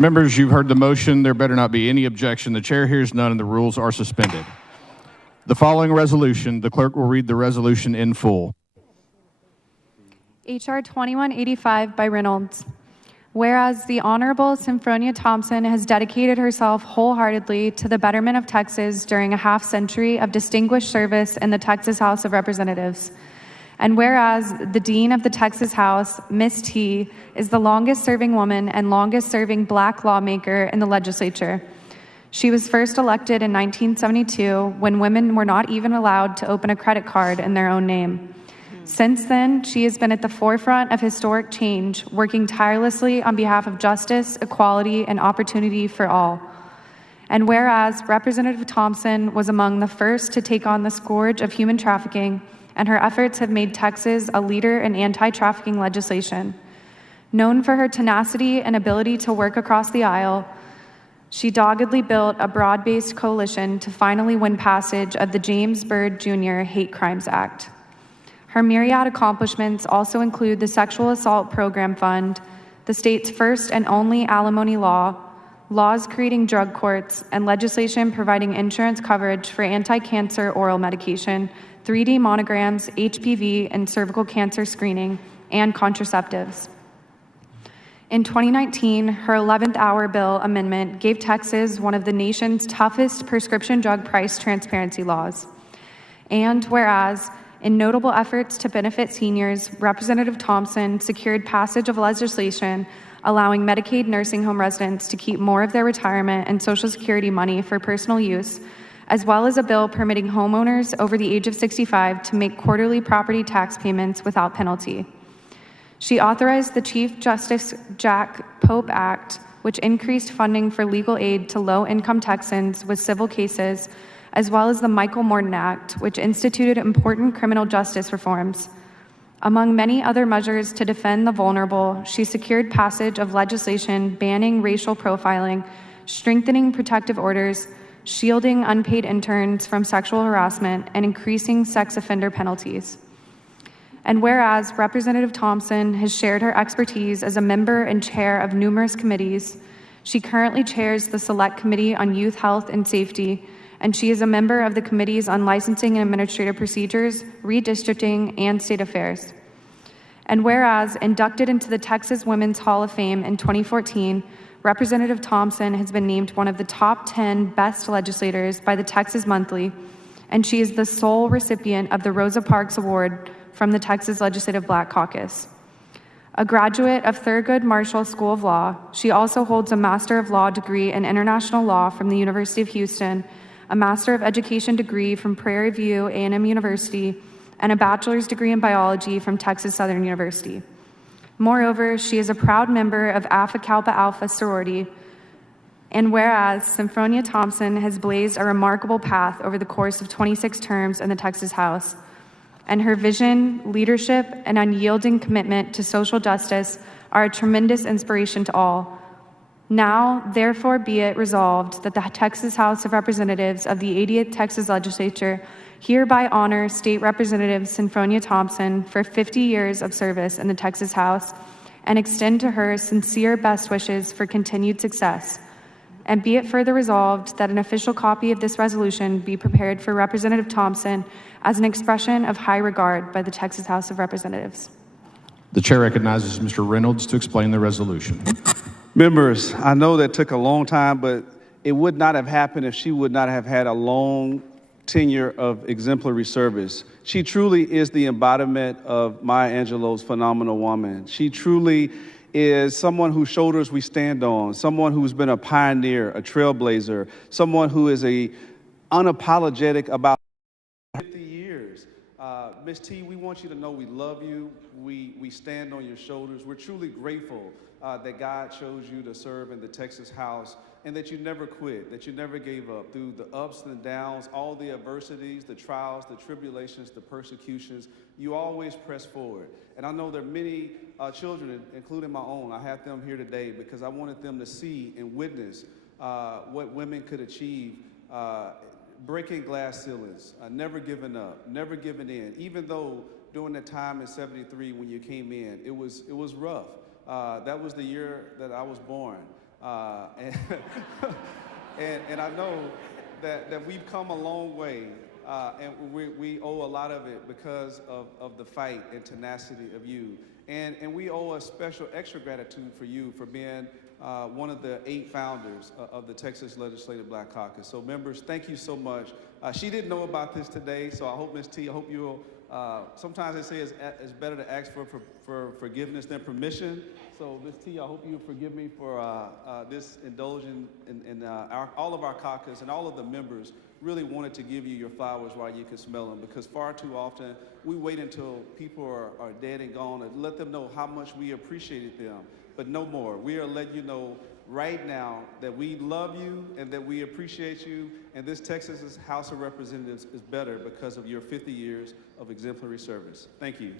Members, you've heard the motion. There better not be any objection. The chair hears none and the rules are suspended. The following resolution, the clerk will read the resolution in full. H.R. 2185 by Reynolds. Whereas the Honorable Senfronia Thompson has dedicated herself wholeheartedly to the betterment of Texas during a half-century of distinguished service in the Texas House of Representatives. And whereas the Dean of the Texas House, Ms. T, is the longest-serving woman and longest-serving Black lawmaker in the legislature. She was first elected in 1972 when women were not even allowed to open a credit card in their own name. Since then, she has been at the forefront of historic change, working tirelessly on behalf of justice, equality, and opportunity for all. And whereas Representative Thompson was among the first to take on the scourge of human trafficking, and her efforts have made Texas a leader in anti-trafficking legislation. Known for her tenacity and ability to work across the aisle, she doggedly built a broad-based coalition to finally win passage of the James Byrd Jr. Hate Crimes Act. Her myriad accomplishments also include the Sexual Assault Program Fund, the state's first and only alimony law, laws creating drug courts, and legislation providing insurance coverage for anti-cancer oral medication, 3D monograms, HPV and cervical cancer screening, and contraceptives. In 2019, her 11th hour bill amendment gave Texas one of the nation's toughest prescription drug price transparency laws. And whereas, in notable efforts to benefit seniors, Representative Thompson secured passage of legislation allowing Medicaid nursing home residents to keep more of their retirement and Social Security money for personal use, as well as a bill permitting homeowners over the age of 65 to make quarterly property tax payments without penalty. She authorized the Chief Justice Jack Pope Act, which increased funding for legal aid to low-income Texans with civil cases, as well as the Michael Morton Act, which instituted important criminal justice reforms. Among many other measures to defend the vulnerable, she secured passage of legislation banning racial profiling, strengthening protective orders, shielding unpaid interns from sexual harassment, and increasing sex offender penalties. And whereas Representative Thompson has shared her expertise as a member and chair of numerous committees, she currently chairs the Select Committee on Youth Health and Safety, and she is a member of the Committees on Licensing and Administrative Procedures, Redistricting, and State Affairs. And whereas inducted into the Texas Women's Hall of Fame in 2014, Representative Thompson has been named one of the top 10 best legislators by the Texas Monthly, and she is the sole recipient of the Rosa Parks Award from the Texas Legislative Black Caucus. A graduate of Thurgood Marshall School of Law, she also holds a Master of Law degree in International Law from the University of Houston, a Master of Education degree from Prairie View A&M University, and a bachelor's degree in biology from Texas Southern University. Moreover, she is a proud member of Alpha Kappa Alpha sorority, and whereas Senfronia Thompson has blazed a remarkable path over the course of 26 terms in the Texas House, and her vision, leadership, and unyielding commitment to social justice are a tremendous inspiration to all. Now, therefore, be it resolved that the Texas House of Representatives of the 80th Texas Legislature hereby honor State Representative Senfronia Thompson for 50 years of service in the Texas House and extend to her sincere best wishes for continued success. And be it further resolved that an official copy of this resolution be prepared for Representative Thompson as an expression of high regard by the Texas House of Representatives. The chair recognizes Mr. Reynolds to explain the resolution. Members, I know that took a long time, but it would not have happened if she would not have had a long tenure of exemplary service. She truly is the embodiment of Maya Angelou's phenomenal woman. She truly is someone whose shoulders we stand on, someone who's been a pioneer, a trailblazer, someone who is unapologetic about 50 years. Ms. T, we want you to know we love you. We stand on your shoulders. We're truly grateful that God chose you to serve in the Texas House, and that you never quit, that you never gave up through the ups and downs, all the adversities, the trials, the tribulations, the persecutions. You always press forward. And I know there are many children, including my own. I have them here today because I wanted them to see and witness what women could achieve, breaking glass ceilings, never giving up, never giving in. Even though during that time in '73 when you came in, it was rough. That was the year that I was born. And, and I know that we've come a long way, and we owe a lot of it because of the fight and tenacity of you. And we owe a special extra gratitude for you for being one of the 8 founders of the Texas Legislative Black Caucus. So members, thank you so much. She didn't know about this today, so I hope, Ms. T, I hope you'll, sometimes they say it's better to ask for forgiveness than permission. So Ms. T, I hope you'll forgive me for this indulging in all of our caucus, and all of the members really wanted to give you your flowers while you could smell them, because far too often we wait until people are dead and gone and let them know how much we appreciated them. But no more. We are letting you know right now that we love you and that we appreciate you, and this Texas House of Representatives is better because of your 50 years of exemplary service. Thank you.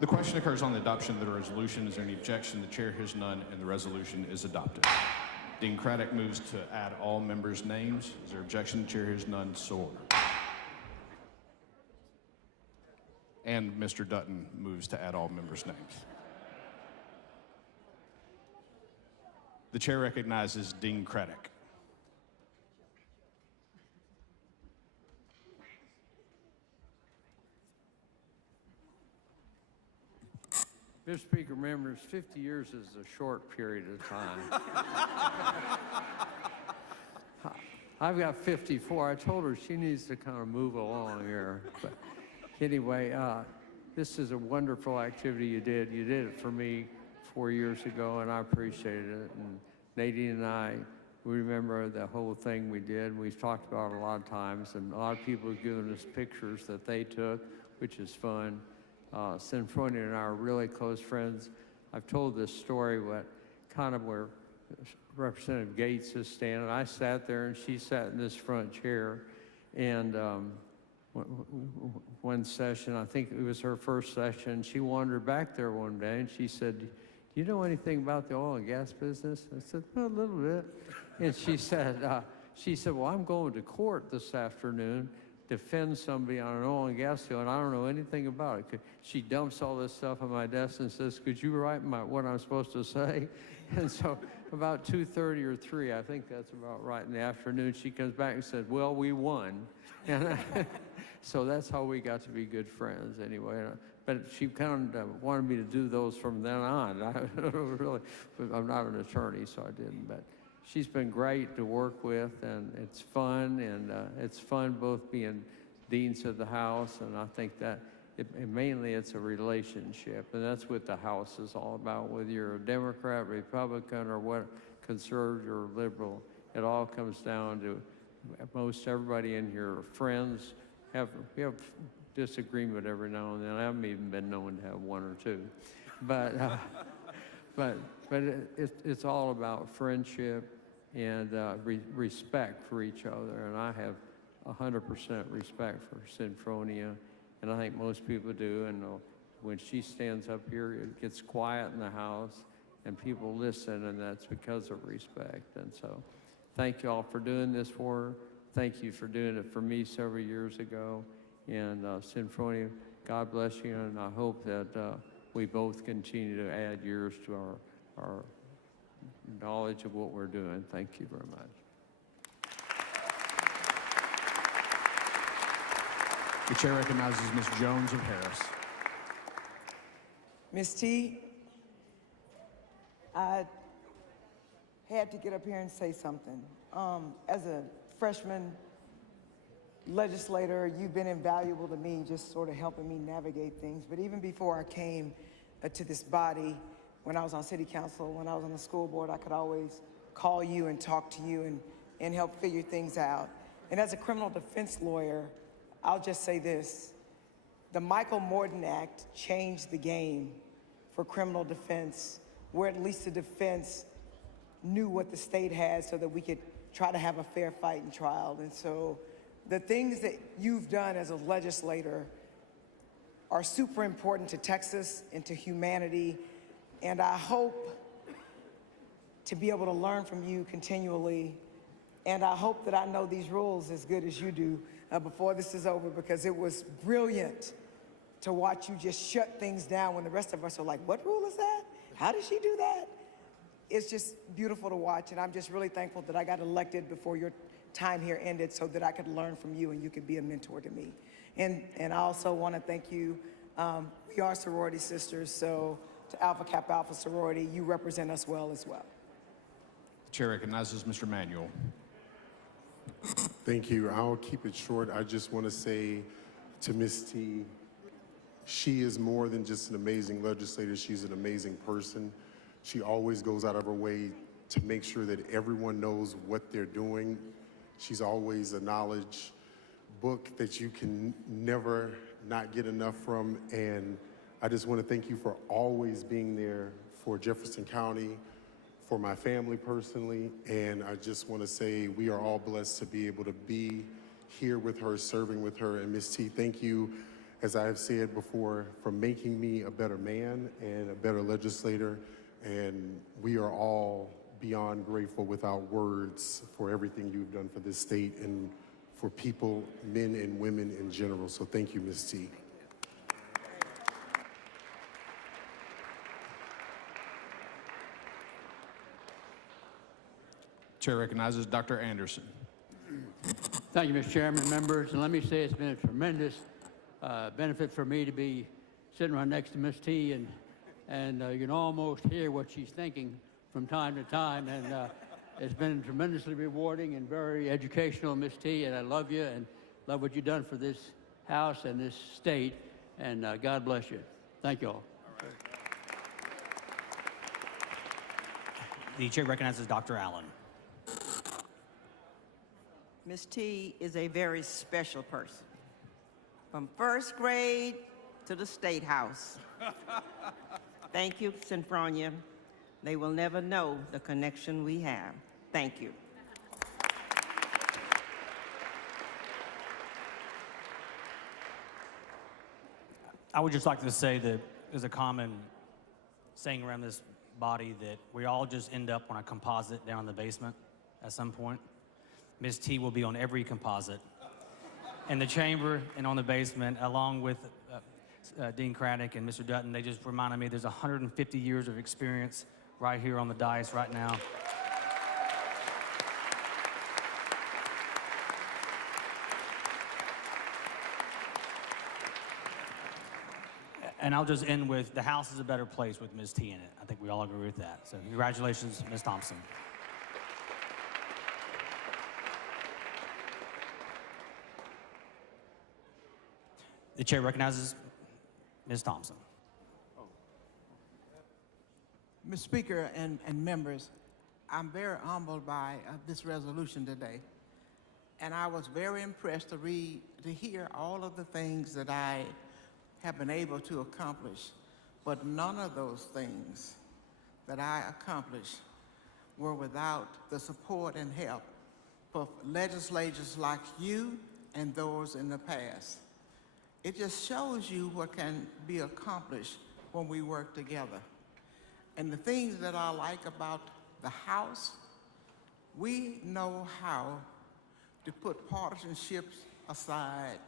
The question occurs on the adoption of the resolution. Is there any objection? The chair hears none, and the resolution is adopted. Dean Craddock moves to add all members' names. Is there objection? The chair hears none, so ordered. And Mr. Dutton moves to add all members' names. The chair recognizes Dean Craddock. Mr. Speaker, members, 50 years is a short period of time. I've got 54. I told her she needs to kind of move along here. But anyway, this is a wonderful activity you did. You did it for me 4 years ago, and I appreciated it. And Nadine and I, we remember the whole thing we did. We've talked about it a lot of times, and a lot of people have given us pictures that they took, which is fun. Senfronia and I are really close friends. I've told this story where Representative Gates is standing. I sat there and she sat in this front chair. And one session, I think it was her first session, she wandered back there one day and she said, "Do you know anything about the oil and gas business?" I said, "Well, a little bit." And she said, "Well, I'm going to court this afternoon defend somebody on an oil and gas deal, and I don't know anything about it." She dumps all this stuff on my desk and says, "Could you write what I'm supposed to say?" And so about 2:30 or 3, I think that's about right, in the afternoon, she comes back and said, "Well, we won." And so that's how we got to be good friends anyway. But she kind of wanted me to do those from then on. I don't really, I'm not an attorney, so I didn't. But she's been great to work with, and it's fun, and it's fun both being deans of the House, and I think that mainly it's a relationship, and that's what the House is all about. Whether you're a Democrat, Republican, or what, conservative or liberal, it all comes down to most everybody in here are friends. We have disagreement every now and then. I haven't even been known to have one or two, but it's all about friendship and respect for each other. And I have 100% respect for Senfronia, and I think most people do. And when she stands up here, it gets quiet in the House, and people listen, and that's because of respect. And so thank you all for doing this for her. Thank you for doing it for me several years ago. And Senfronia, God bless you, and I hope that we both continue to add years to our knowledge of what we're doing. Thank you very much. The chair recognizes Ms. Jones of Harris. Ms. T, I had to get up here and say something. As a freshman legislator, you've been invaluable to me, just sort of helping me navigate things. But even before I came to this body, when I was on city council, when I was on the school board, I could always call you and talk to you and help figure things out. And as a criminal defense lawyer, I'll just say this. The Michael Morton Act changed the game for criminal defense, where at least the defense knew what the state had so that we could try to have a fair fight and trial. And so the things that you've done as a legislator are super important to Texas and to humanity. And I hope to be able to learn from you continually. And I hope that I know these rules as good as you do before this is over, because it was brilliant to watch you just shut things down when the rest of us are like, what rule is that? How did she do that? It's just beautiful to watch, and I'm just really thankful that I got elected before your time here ended so that I could learn from you and you could be a mentor to me. And I also want to thank you. We are sorority sisters, so to Alpha Kappa Alpha sorority, you represent us well as well. The chair recognizes Mr. Manuel. Thank you. I'll keep it short. I just want to say to Ms. T, she is more than just an amazing legislator. She's an amazing person. She always goes out of her way to make sure that everyone knows what they're doing. She's always a knowledge book that you can never not get enough from. And I just want to thank you for always being there for Jefferson County, for my family personally. And I just want to say we are all blessed to be able to be here with her, serving with her. And Ms. T, thank you, as I have said before, for making me a better man and a better legislator. And we are all beyond grateful without words for everything you've done for this state and for people, men and women in general. So thank you, Ms. T. Chair recognizes Dr. Anderson. Thank you, Mr. Chairman, members. And let me say it's been a tremendous benefit for me to be sitting right next to Ms. T, and you can almost hear what she's thinking from time to time. And it's been tremendously rewarding and very educational, Ms. T, and I love you and love what you've done for this House and this state, and God bless you. Thank you all. The chair recognizes Dr. Allen. Ms. T is a very special person. From first grade to the State House. Thank you, Senfronia. They will never know the connection we have. Thank you. I would just like to say that there's a common saying around this body that we all just end up on a composite down in the basement at some point. Ms. T will be on every composite in the chamber and on the basement, along with Dean Craddock and Mr. Dutton. They just reminded me there's 150 years of experience right here on the dais right now. And I'll just end with the House is a better place with Ms. T in it. I think we all agree with that. So congratulations, Ms. Thompson. The chair recognizes Ms. Thompson. Mr. Speaker and members, I'm very humbled by this resolution today. And I was very impressed to hear all of the things that I have been able to accomplish. But none of those things that I accomplished were without the support and help of legislators like you and those in the past. It just shows you what can be accomplished when we work together. And the things that I like about the House, we know how to put partisanships aside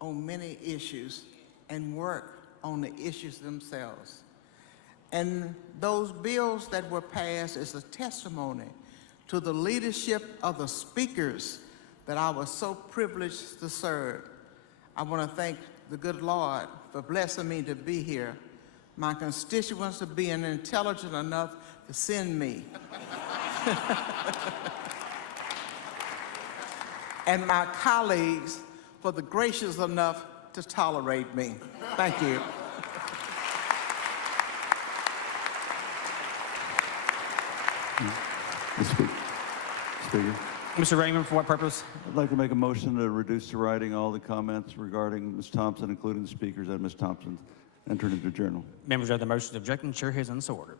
on many issues and work on the issues themselves. And those bills that were passed is a testimony to the leadership of the speakers that I was so privileged to serve. I want to thank the good Lord for blessing me to be here, my constituents for being intelligent enough to send me, and my colleagues for the gracious enough to tolerate me. Thank you. Speaker, Mr. Raymond, for what purpose? I'd like to make a motion to reduce to writing all the comments regarding Ms. Thompson, including the speakers and Ms. Thompson, entered into the journal. Members of the motion objecting, the chair hears none, so ordered.